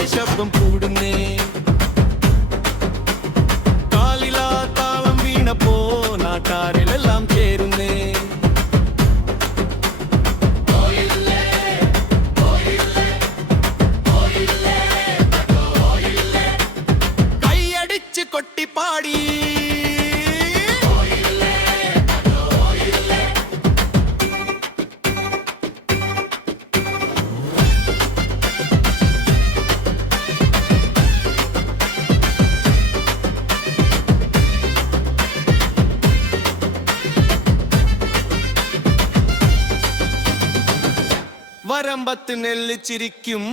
കാളയുടെ ശബ്ദം കൂടുന്നേ. കാലിലാ താളം വീണപ്പോ നാട്ടാരിലെല്ലാം ചേരുന്നേ. കൈയടിച്ച് കൊട്ടിപ്പാടി വരമ്പത്ത് നെല്ല് ചിരിക്കും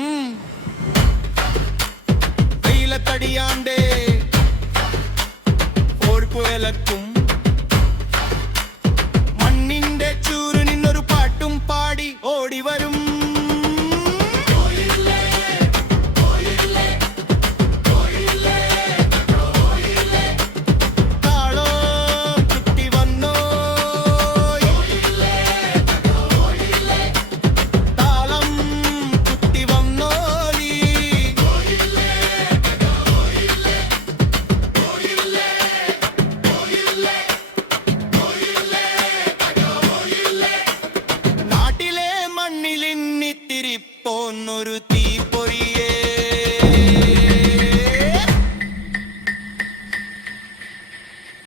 വെയിലത്തടിയാണ്ടേ ഓഴ്പുലക്കും. മണ്ണിന്റെ ചൂരു നിന്നൊരു പാട്ടും പാടി ഓടി വരും. പോന്നൊരു തീ